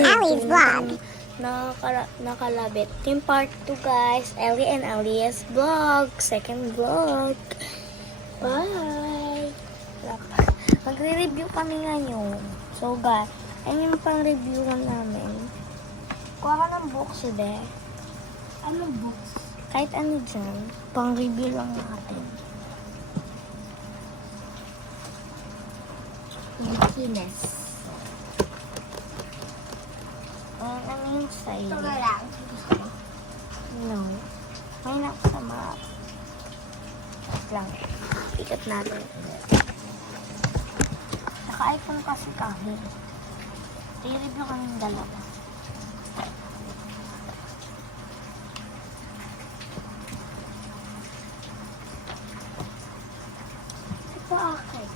Ellie's vlog. Nakalabit. Yung part 2 guys. Ellie and Ellie's vlog. Second vlog. Bye! Magre-review kami ngayon. So guys, ayun yung pang-reviewan namin. Kuha ka ng books, be. Anong books? Kahit ano dyan. Pang-review lang natin. Guinness. Ano yung sa'yo? Ito na lang. No. May nakasama. Lang. Ikat natin. Naka-iPhone kasi kami. I-review kami ng dalawa. Ito akin.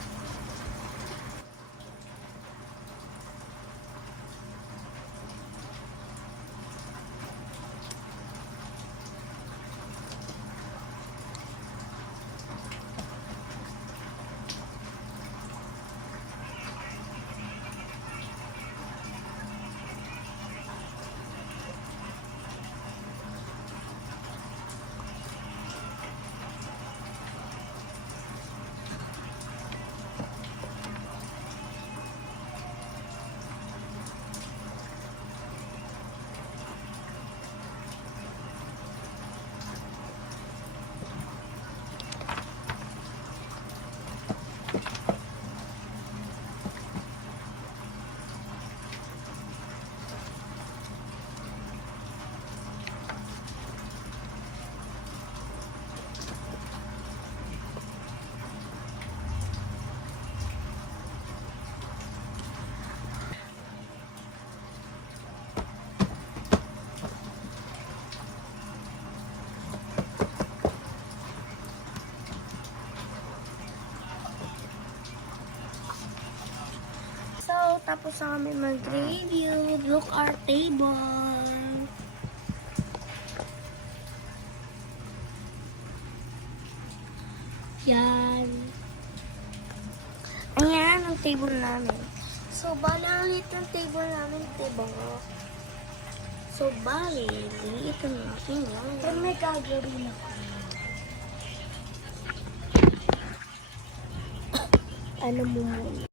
Tapos na kami mag-review. Look our table. Yan. Ayan ang table namin. So, bali ang liit ng table namin, diba? So, bali, liit ang natin yan. Pero may gagawin ako. Ano mo muna?